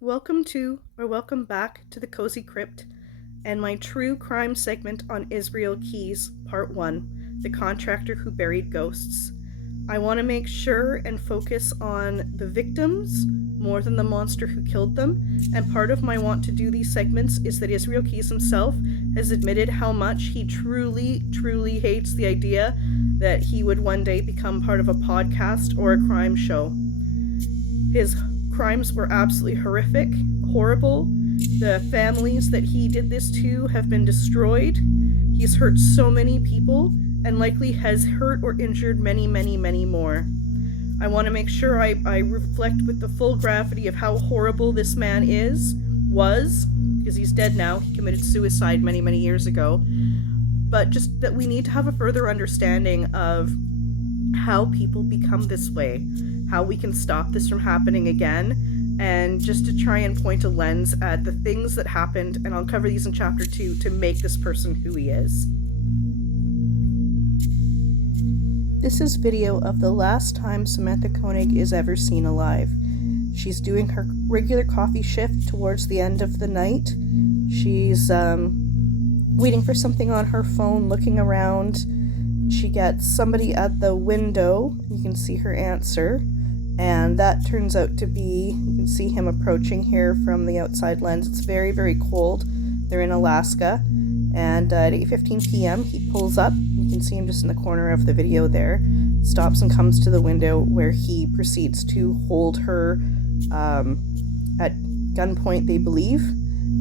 Welcome back to the Cozy Crypt and my true crime segment on Israel Keys, Part 1, The Contractor Who Buried Ghosts. I want to make sure and focus on the victims more than the monster who killed them, and part of my want to do these segments is that Israel Keys himself has admitted how much he truly hates the idea that he would one day become part of a podcast or a crime show. His crimes were absolutely horrific, horrible. The families that he did this to have been destroyed. He's hurt so many people and likely has hurt or injured many more. I want to make sure I reflect with the full gravity of how horrible this man was, because he's dead now. He committed suicide many years ago. But just that we need to have a further understanding of how people become this way, how we can stop this from happening again, and just to try and point a lens at the things that happened, and I'll cover these in chapter 2, to make this person who he is. This is video of the last time Samantha Koenig is ever seen alive. She's doing her regular coffee shift towards the end of the night. She's waiting for something on her phone, looking around. She gets somebody at the window. You can see her answer. And that turns out to be, you can see him approaching here from the outside lens. It's very cold. They're in Alaska. And at 8:15 p.m. he pulls up. You can see him just in the corner of the video there. Stops and comes to the window where he proceeds to hold her at gunpoint, they believe,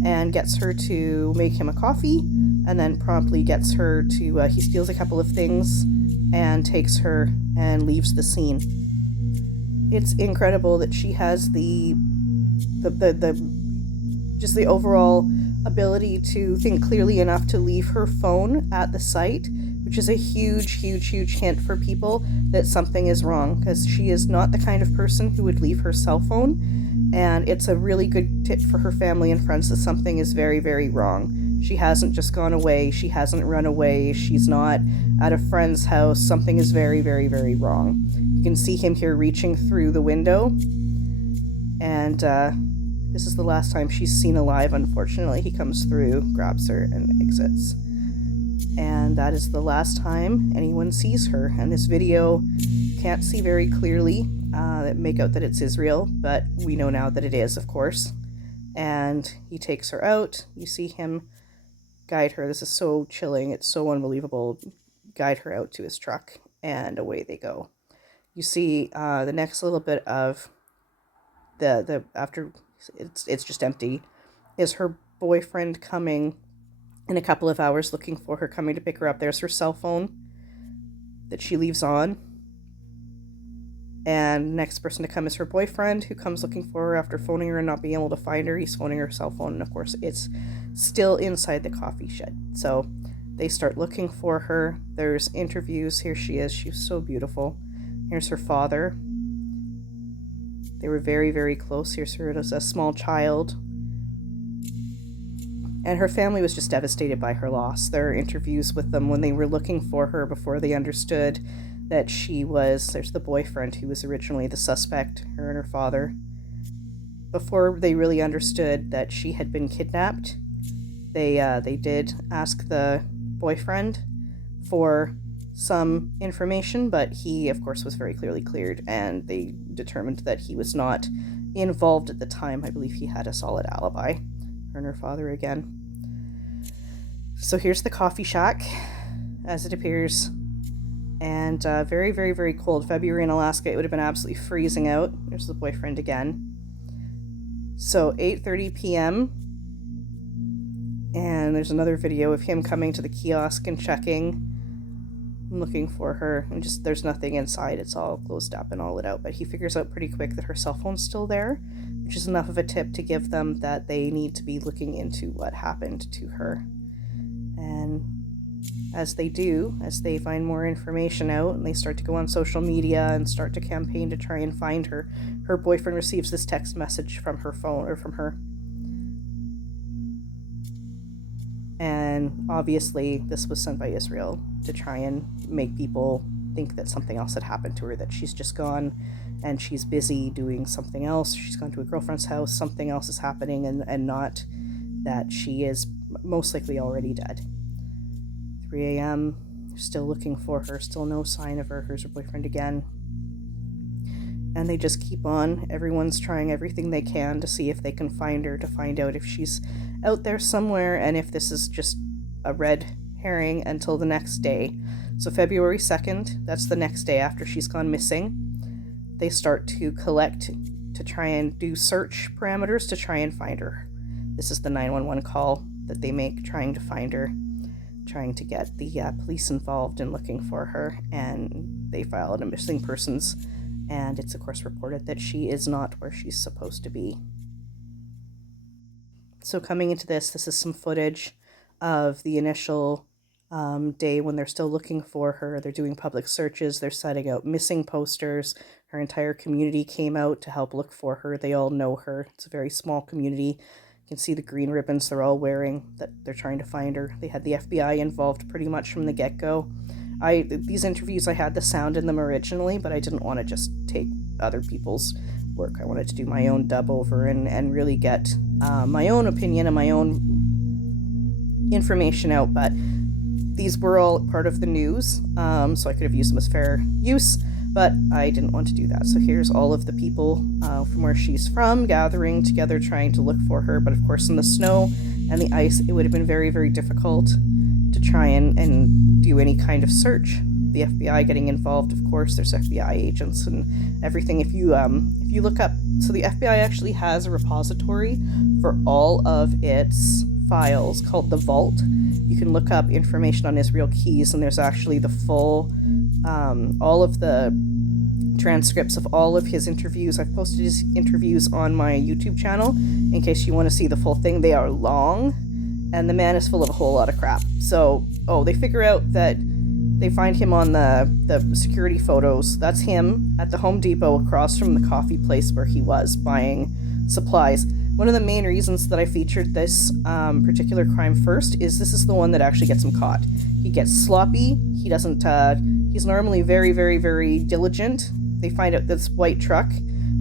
and gets her to make him a coffee, and then promptly gets her to, he steals a couple of things and takes her and leaves the scene. It's incredible that she has the overall ability to think clearly enough to leave her phone at the site, which is a huge hint for people that something is wrong, because she is not the kind of person who would leave her cell phone, and it's a really good tip for her family and friends that something is very wrong. She hasn't just gone away, she hasn't run away, she's not at a friend's house. Something is very wrong. You can see him here reaching through the window, and this is the last time she's seen alive, unfortunately. He comes through, grabs her, and exits. And that is the last time anyone sees her. And this video can't see very clearly, make out that it's Israel, but we know now that it is, of course. And he takes her out. You see him guide her. This is so chilling. It's so unbelievable. Guide her out to his truck, and away they go. You see the next little bit of the after it's just empty, is her boyfriend coming in a couple of hours looking for her, coming to pick her up. There's her cell phone that she leaves on. And next person to come is her boyfriend, who comes looking for her after phoning her and not being able to find her. He's phoning her cell phone, and of course it's still inside the coffee shed. So they start looking for her. There's interviews. Here she is. She's so beautiful. Here's her father. They were very close. Here's her as a small child. And her family was just devastated by her loss. There are interviews with them when they were looking for her before they understood that she was, there's the boyfriend who was originally the suspect, her and her father. Before they really understood that she had been kidnapped, they did ask the boyfriend for some information, but he, of course, was very clearly cleared, and they determined that he was not involved at the time. I believe he had a solid alibi. Her and her father again. So here's the coffee shack as it appears, and very cold. February in Alaska, it would have been absolutely freezing out. There's the boyfriend again. So 8:30 p.m. and there's another video of him coming to the kiosk and checking, looking for her, and just there's nothing inside. It's all closed up and all lit out, but he figures out pretty quick that her cell phone's still there, which is enough of a tip to give them that they need to be looking into what happened to her. And as they do, as they find more information out and they start to go on social media and start to campaign to try and find her, her boyfriend receives this text message from her phone, or from her. And obviously this was sent by Israel to try and make people think that something else had happened to her, that she's just gone and she's busy doing something else. She's gone to a girlfriend's house, something else is happening, and not that she is most likely already dead. 3 a.m., still looking for her, still no sign of her. Here's her boyfriend again. And they just keep on. Everyone's trying everything they can to see if they can find her, to find out if she's out there somewhere, and if this is just a red herring until the next day. So February 2nd, that's the next day after she's gone missing, they start to collect, to try and do search parameters to try and find her. This is the 911 call that they make, trying to find her, trying to get the police involved in looking for her, and they file a missing persons, and it's of course reported that she is not where she's supposed to be. So coming into this is some footage of the initial day when they're still looking for her. They're doing public searches, they're setting out missing posters. Her entire community came out to help look for her. They all know her. It's a very small community. You can see the green ribbons they're all wearing, that they're trying to find her. They had the FBI involved pretty much from the get-go. These interviews, I had the sound in them originally, but I didn't want to just take other people's work. I wanted to do my own dub over and really get my own opinion and my own information out. But these were all part of the news, so I could have used them as fair use, but I didn't want to do that. So here's all of the people from where she's from gathering together, trying to look for her. But of course, in the snow and the ice, it would have been very, very difficult to try and do any kind of search. The FBI getting involved, of course. There's FBI agents and everything. If you look up, so the FBI actually has a repository for all of its files called the Vault. You can look up information on Israel Keys, and there's actually the full, all of the transcripts of all of his interviews. I've posted his interviews on my YouTube channel in case you want to see the full thing. They are long, and the man is full of a whole lot of crap. So, they figure out that they find him on the security photos. That's him at the Home Depot across from the coffee place where he was buying supplies. One of the main reasons that I featured this particular crime first is this is the one that actually gets him caught. He gets sloppy. He doesn't, he's normally very, very, very diligent. They find out this white truck.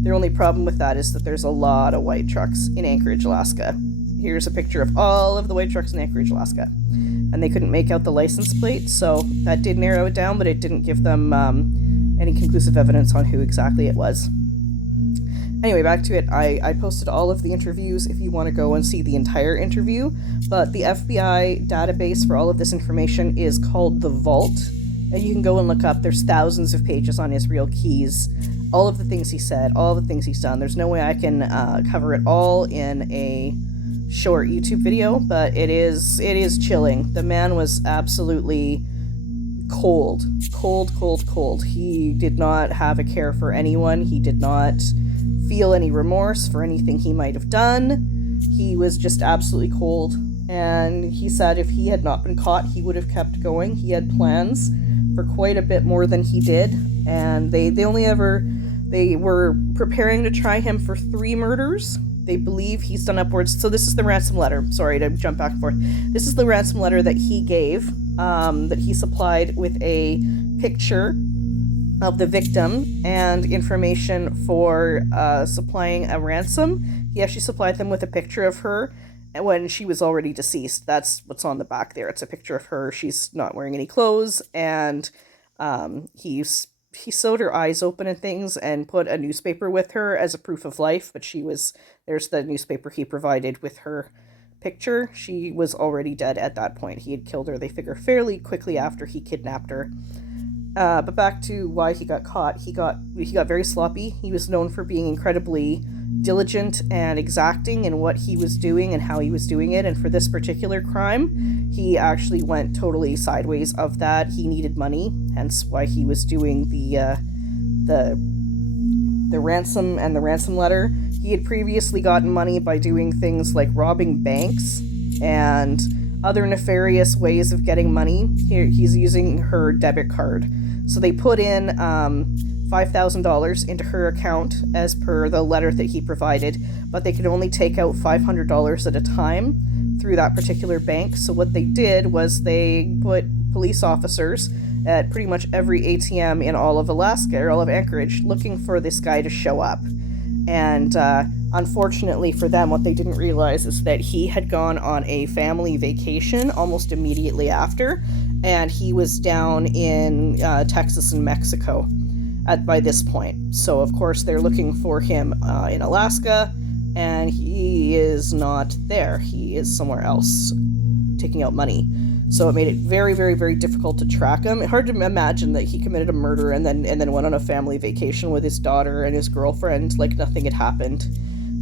Their only problem with that is that there's a lot of white trucks in Anchorage, Alaska. Here's a picture of all of the white trucks in Anchorage, Alaska. And they couldn't make out the license plate, so that did narrow it down, but it didn't give them any conclusive evidence on who exactly it was. Anyway, back to it. I posted all of the interviews if you want to go and see the entire interview, but the FBI database for all of this information is called the Vault, and you can go and look up. There's thousands of pages on Israel Keys, all of the things he said, all the things he's done. There's no way I can cover it all in a short YouTube video, but it is chilling. The man was absolutely cold. He did not have a care for anyone. He did not feel any remorse for anything he might have done. He was just absolutely cold, and he said if he had not been caught, he would have kept going. He had plans for quite a bit more than he did, and they were preparing to try him for 3 murders. They believe he's done upwards. So this is the ransom letter. Sorry to jump back and forth. This is the ransom letter that he gave, that he supplied with a picture of the victim and information for supplying a ransom. He actually supplied them with a picture of her when she was already deceased. That's what's on the back there. It's a picture of her. She's not wearing any clothes, and he sewed her eyes open and things and put a newspaper with her as a proof of life, but there's the newspaper he provided with her picture. She was already dead at that point. He had killed her, they figure, fairly quickly after he kidnapped her. But back to why he got caught. He got very sloppy. He was known for being incredibly diligent and exacting in what he was doing and how he was doing it. And for this particular crime, he actually went totally sideways of that. He needed money, hence why he was doing the ransom and the ransom letter. He had previously gotten money by doing things like robbing banks and other nefarious ways of getting money. Here he's using her debit card. So they put in $5,000 into her account as per the letter that he provided, but they could only take out $500 at a time through that particular bank. So what they did was they put police officers at pretty much every ATM in all of Alaska or all of Anchorage looking for this guy to show up. And unfortunately for them, what they didn't realize is that he had gone on a family vacation almost immediately after, and he was down in Texas and Mexico by this point. So, of course, they're looking for him in Alaska, and he is not there. He is somewhere else taking out money. So it made it very, very, very difficult to track him. Hard to imagine that he committed a murder and then went on a family vacation with his daughter and his girlfriend like nothing had happened.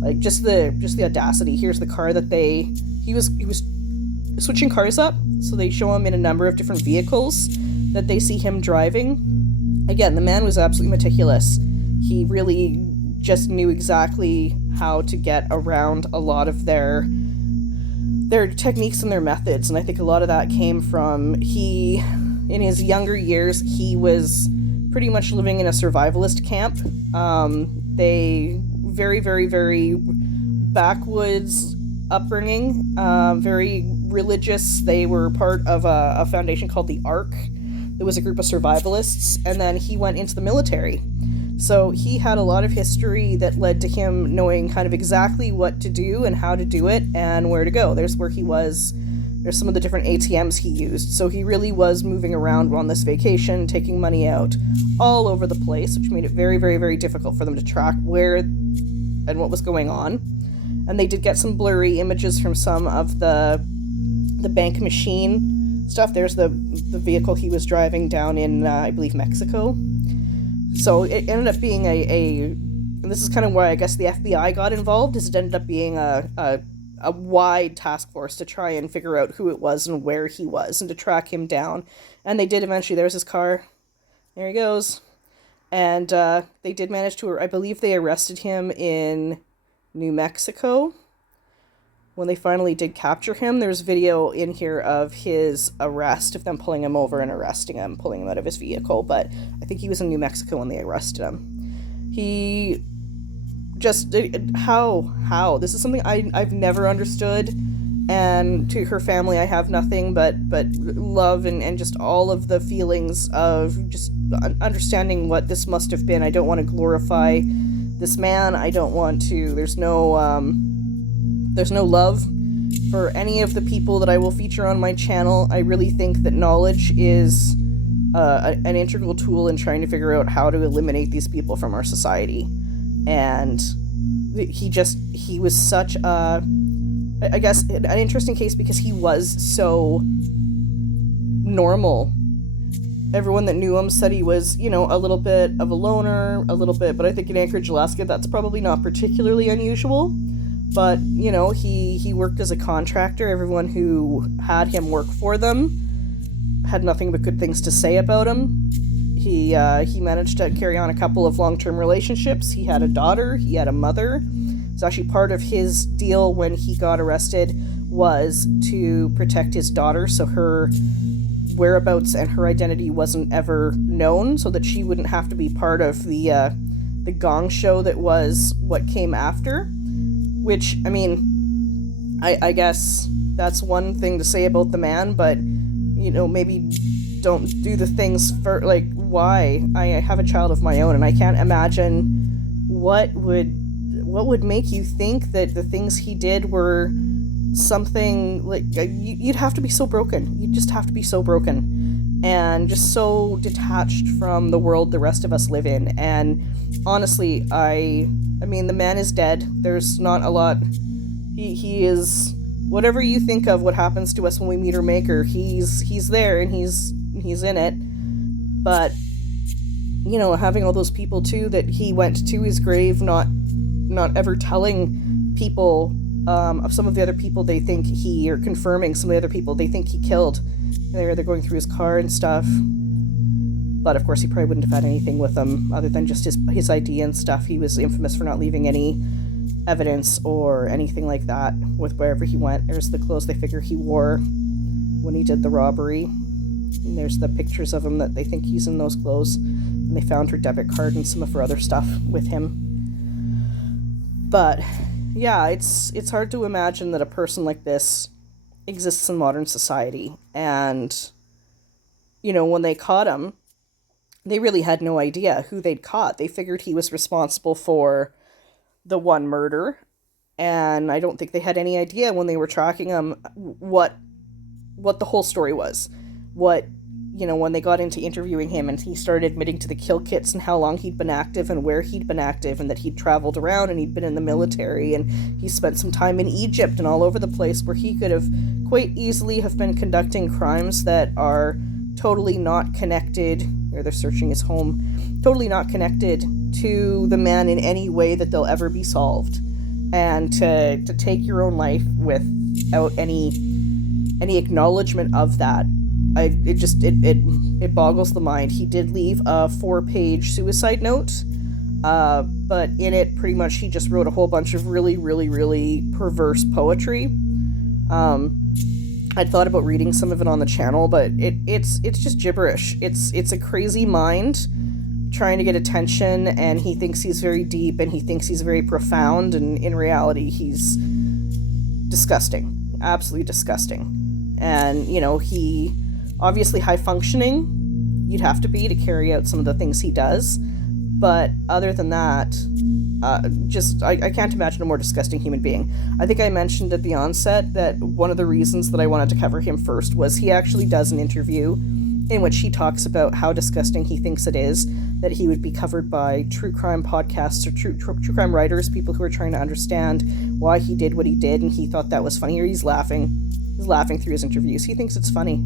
Like just the audacity. Here's the car that he was switching cars up, so they show him in a number of different vehicles that they see him driving. Again, the man was absolutely meticulous. He really just knew exactly how to get around a lot of their techniques and their methods, and I think a lot of that came from in his younger years, he was pretty much living in a survivalist camp. They very, very, very backwoods upbringing, very religious. They were part of a foundation called the Ark. There was a group of survivalists, and then he went into the military. So he had a lot of history that led to him knowing kind of exactly what to do and how to do it and where to go. There's where he was. There's some of the different ATMs he used. So he really was moving around on this vacation, taking money out all over the place, which made it very, very, very difficult for them to track where and what was going on. And they did get some blurry images from some of the bank machine stuff. There's the vehicle he was driving down in, I believe, Mexico. So it ended up being and this is kind of why I guess the FBI got involved, is it ended up being a wide task force to try and figure out who it was and where he was and to track him down. And they did eventually. There's his car. There he goes. And they did manage to, I believe they arrested him in New Mexico. When they finally did capture him, there's video in here of his arrest, of them pulling him over and arresting him, pulling him out of his vehicle. But I think he was in New Mexico when they arrested him. He just, how? This is something I've never understood. And to her family, I have nothing but love and just all of the feelings of just understanding what this must have been. I don't want to glorify this man. I don't want to, there's no love for any of the people that I will feature on my channel. I really think that knowledge is an integral tool in trying to figure out how to eliminate these people from our society. And he was such a, I guess, an interesting case because he was so normal. Everyone that knew him said he was, a little bit of a loner, a little bit, but I think in Anchorage, Alaska, that's probably not particularly unusual. But, he worked as a contractor. Everyone who had him work for them had nothing but good things to say about him. He managed to carry on a couple of long-term relationships. He had a daughter. He had a mother. It's actually part of his deal when he got arrested was to protect his daughter, so her whereabouts and her identity wasn't ever known, so that she wouldn't have to be part of the gong show that was what came after. Which, I guess that's one thing to say about the man, but, maybe don't do the things for, why? I have a child of my own, and I can't imagine what would make you think that the things he did were something, you'd have to be so broken. You'd just have to be so broken and just so detached from the world the rest of us live in. And honestly, the man is dead. There's not a lot. He is, whatever you think of what happens to us when we meet our maker, he's there and he's in it. But, having all those people too that he went to his grave, not ever telling people of some of the other people they think or confirming some of the other people they think he killed. They're going through his car and stuff. But of course he probably wouldn't have had anything with him other than just his ID and stuff. He was infamous for not leaving any evidence or anything like that with wherever he went. There's the clothes they figure he wore when he did the robbery. And there's the pictures of him that they think he's in those clothes. And they found her debit card and some of her other stuff with him. But yeah, it's hard to imagine that a person like this exists in modern society. And when they caught him, they really had no idea who they'd caught. They figured he was responsible for the one murder, and I don't think they had any idea when they were tracking him what the whole story was. What, when they got into interviewing him and he started admitting to the kill kits and how long he'd been active and where he'd been active and that he'd traveled around and he'd been in the military and he spent some time in Egypt and all over the place where he could have quite easily have been conducting crimes that are totally not connected, or they're searching his home, totally not connected to the man in any way that they'll ever be solved. And to take your own life without any acknowledgement of that, it boggles the mind. He did leave a 4-page suicide note, but in it, pretty much, he just wrote a whole bunch of really, really, really perverse poetry. I'd thought about reading some of it on the channel, but it's just gibberish. It's a crazy mind trying to get attention, and he thinks he's very deep, and he thinks he's very profound, and in reality, he's disgusting. Absolutely disgusting. And, he obviously high functioning, you'd have to be to carry out some of the things he does, but other than that, I can't imagine a more disgusting human being. I think I mentioned at the onset that one of the reasons that I wanted to cover him first was he actually does an interview in which he talks about how disgusting he thinks it is that he would be covered by true crime podcasts or true crime writers, people who are trying to understand why he did what he did, and he thought that was funny, or he's laughing through his interviews. He thinks it's funny.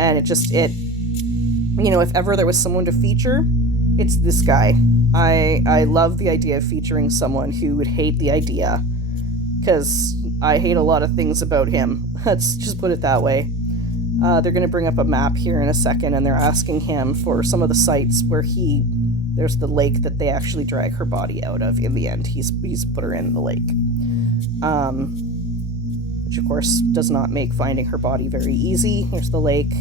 And if ever there was someone to feature, it's this guy. I love the idea of featuring someone who would hate the idea, because I hate a lot of things about him. Let's just put it that way. They're going to bring up a map here in a second, and they're asking him for some of the sites where there's the lake that they actually drag her body out of in the end. He's put her in the lake. Which of course does not make finding her body very easy. Here's the lake.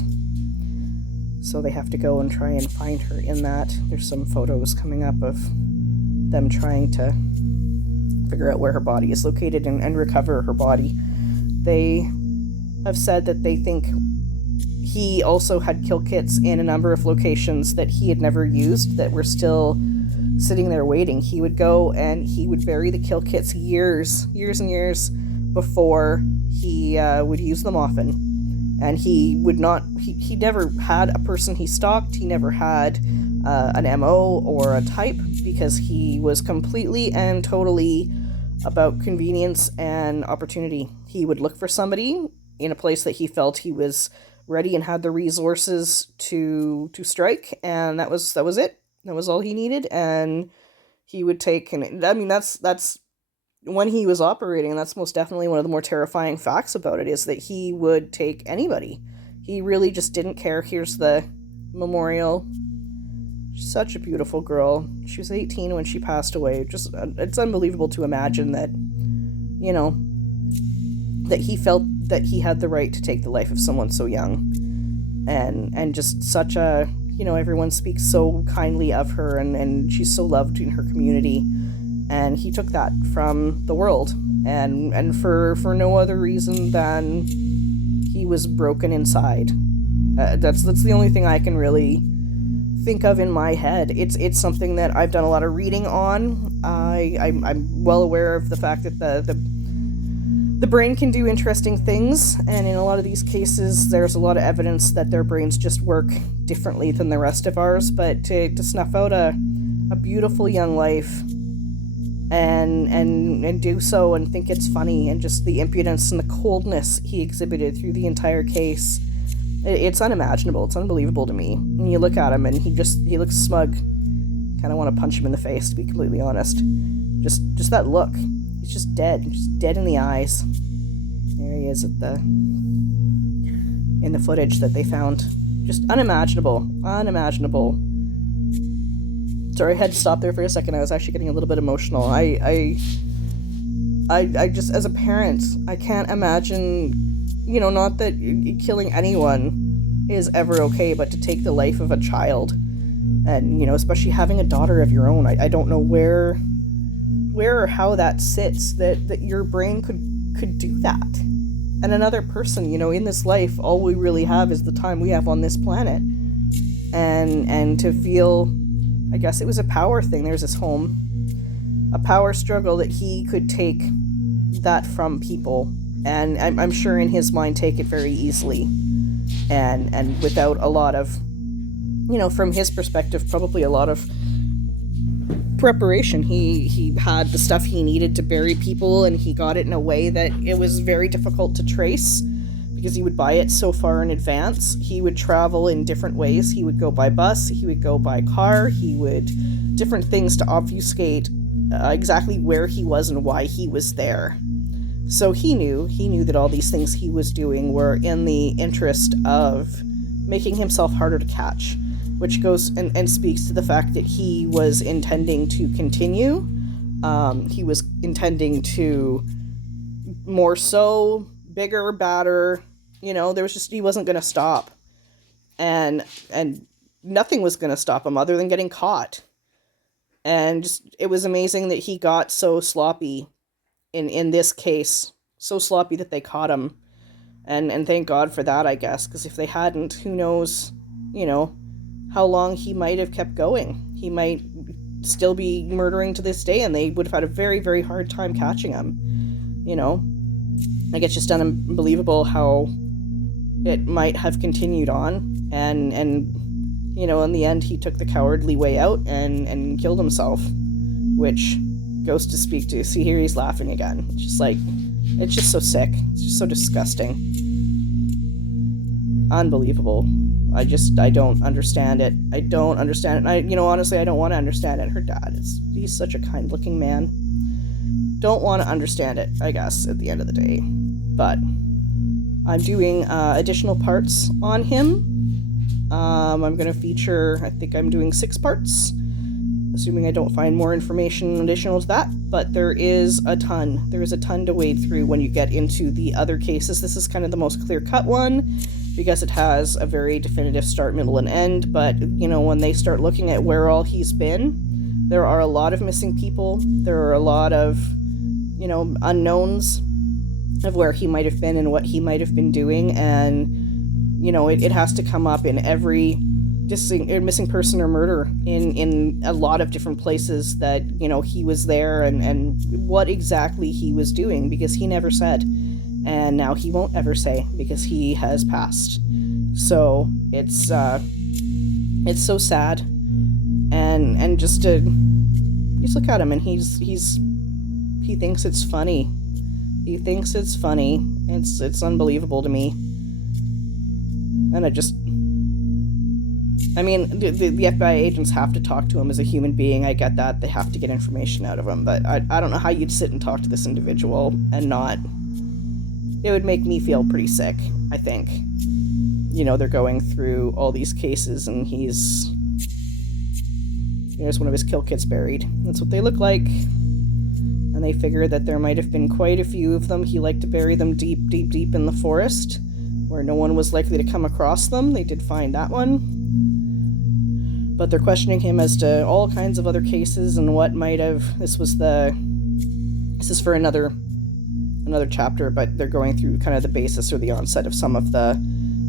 So they have to go and try and find her in that. There's some photos coming up of them trying to figure out where her body is located and recover her body. They have said that they think he also had kill kits in a number of locations that he had never used that were still sitting there waiting. He would go and he would bury the kill kits years and years before he would use them often. And he never had a person he stalked. He never had an MO or a type, because he was completely and totally about convenience and opportunity. He would look for somebody in a place that he felt he was ready and had the resources to strike, and that was it. That was all he needed, and he would take, and I mean, that's when he was operating, that's most definitely one of the more terrifying facts about it, is that he would take anybody. He really just didn't care. Here's the memorial. Such a beautiful girl. She was 18 when she passed away. Just, it's unbelievable to imagine that, that he felt that he had the right to take the life of someone so young. And just such a, everyone speaks so kindly of her, and she's so loved in her community. And he took that from the world, and for no other reason than he was broken inside. That's the only thing I can really think of in my head. It's something that I've done a lot of reading on. I'm well aware of the fact that the brain can do interesting things, and in a lot of these cases, there's a lot of evidence that their brains just work differently than the rest of ours. But to snuff out a beautiful young life and do so and think it's funny, and just the impudence and the coldness he exhibited through the entire case, it's unimaginable. It's unbelievable to me. And you look at him and he looks smug. Kind of want to punch him in the face, to be completely honest. Just that look. He's just dead in the eyes. There he is in the footage that they found. Just unimaginable. Sorry, I had to stop there for a second. I was actually getting a little bit emotional. I just, as a parent, I can't imagine, not that killing anyone is ever okay, but to take the life of a child, and, especially having a daughter of your own. I don't know where or how that sits, that your brain could do that. And another person, in this life, all we really have is the time we have on this planet. and to feel, I guess it was a power thing. There's this home, a power struggle that he could take that from people, and I'm sure in his mind take it very easily, and without a lot of, from his perspective, probably a lot of preparation. He had the stuff he needed to bury people, and he got it in a way that it was very difficult to trace because he would buy it so far in advance. He would travel in different ways. He would go by bus, he would go by car, he would different things to obfuscate exactly where he was and why he was there. So he knew that all these things he was doing were in the interest of making himself harder to catch, which goes and speaks to the fact that he was intending to continue. He was intending to more so, bigger, badder. There was just, he wasn't going to stop. And nothing was going to stop him other than getting caught. And just, it was amazing that he got so sloppy in this case, so sloppy that they caught him. And thank God for that, I guess, because if they hadn't, who knows, how long he might have kept going. He might still be murdering to this day, and they would have had a very, very hard time catching him. Like, it's just unbelievable how it might have continued on, and in the end, he took the cowardly way out and killed himself, which goes to speak to, see, here he's laughing again. It's just so sick. It's just so disgusting. Unbelievable. I don't understand it. I don't understand it. And honestly, I don't want to understand it. Her dad he's such a kind looking man. Don't want to understand it, I guess, at the end of the day. But I'm doing additional parts on him. I'm going to feature, I think I'm doing 6 parts, assuming I don't find more information additional to that. But there is a ton. There is a ton to wade through when you get into the other cases. This is kind of the most clear-cut one, because it has a very definitive start, middle, and end. But, when they start looking at where all he's been, there are a lot of missing people. There are a lot of, unknowns of where he might have been and what he might have been doing. And, it has to come up in every missing person or murder in a lot of different places that, he was there and what exactly he was doing, because he never said. And now he won't ever say, because he has passed. So it's so sad, and just to look at him, and he thinks it's funny. He thinks it's funny. It's unbelievable to me. And the FBI agents have to talk to him as a human being. I get that. They have to get information out of him, but I don't know how you'd sit and talk to this individual and not. It would make me feel pretty sick, I think. They're going through all these cases, and there's one of his kill kits buried. That's what they look like. And they figure that there might have been quite a few of them. He liked to bury them deep, deep, deep in the forest, where no one was likely to come across them. They did find that one. But they're questioning him as to all kinds of other cases and what might have. This is for another chapter, but they're going through kind of the basis or the onset of some of the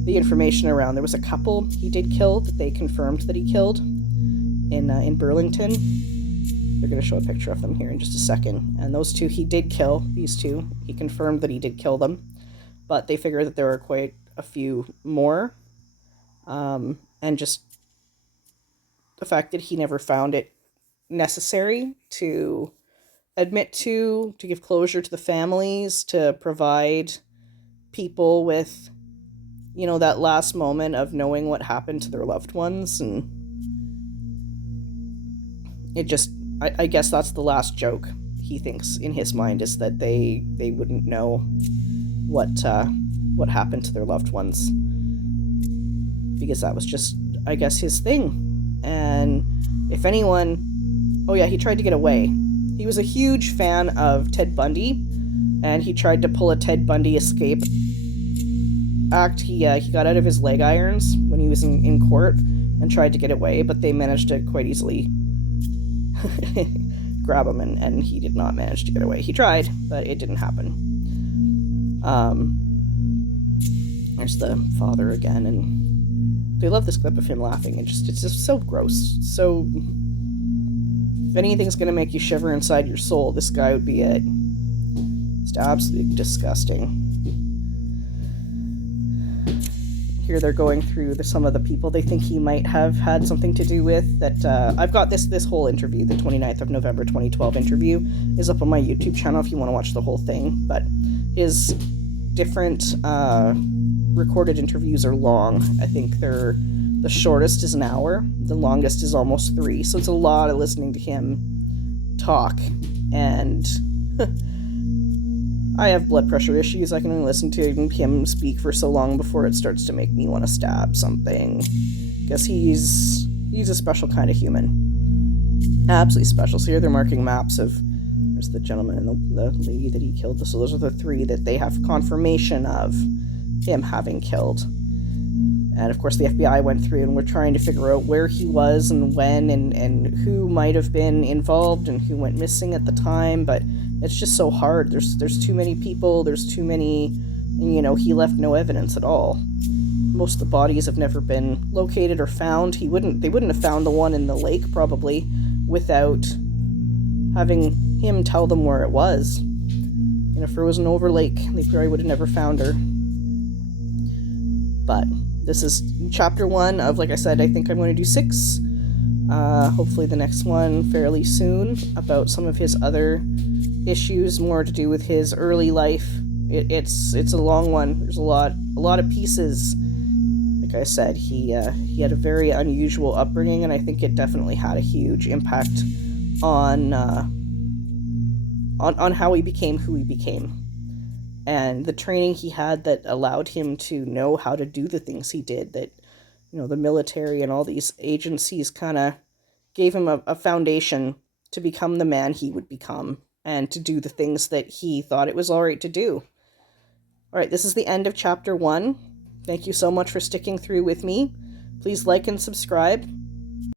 information around. There was a couple he did kill that they confirmed that he killed in Burlington. They're going to show a picture of them here in just a second. And those 2 he did kill. These 2, he confirmed that he did kill them. But they figure that there are quite a few more. And just the fact that he never found it necessary to admit to give closure to the families, to provide people with, that last moment of knowing what happened to their loved ones. And it just, I guess that's the last joke he thinks in his mind, is that they wouldn't know what happened to their loved ones, because that was just, I guess, his thing. And if anyone, he tried to get away. He was a huge fan of Ted Bundy, and he tried to pull a Ted Bundy escape act. He got out of his leg irons when he was in court and tried to get away, but they managed to quite easily grab him, and he did not manage to get away. He tried, but it didn't happen. There's the father again, and they love this clip of him laughing. It's just so gross. So, if anything's gonna make you shiver inside your soul, this guy would be it. It's absolutely disgusting. Here they're going through some of the people they think he might have had something to do with. That I've got this whole interview, the 29th of November 2012 interview, is up on my YouTube channel if you want to watch the whole thing. But his different recorded interviews are long. I think the shortest is an hour, the longest is almost 3. So it's a lot of listening to him talk. And I have blood pressure issues. I can only listen to him speak for so long before it starts to make me want to stab something. Guess he's a special kind of human. Absolutely special. So here they're marking maps of, there's the gentleman and the lady that he killed. So those are the 3 that they have confirmation of him having killed. And of course the FBI went through and we're trying to figure out where he was and when and who might have been involved and who went missing at the time, but it's just so hard. There's too many people, there's too many, and he left no evidence at all. Most of the bodies have never been located or found. They wouldn't have found the one in the lake probably without having him tell them where it was. And if it was an over lake, they probably would have never found her. But this is chapter 1 of, like I said, I think I'm going to do 6. Hopefully the next one fairly soon, about some of his other issues, more to do with his early life. It's a long one. There's a lot of pieces. Like I said, he had a very unusual upbringing, and I think it definitely had a huge impact on how he became who he became, and the training he had that allowed him to know how to do the things he did. That the military and all these agencies kind of gave him a foundation to become the man he would become and to do the things that he thought it was all right to do. All right, this is the end of chapter 1. Thank you so much for sticking through with me. Please like and subscribe.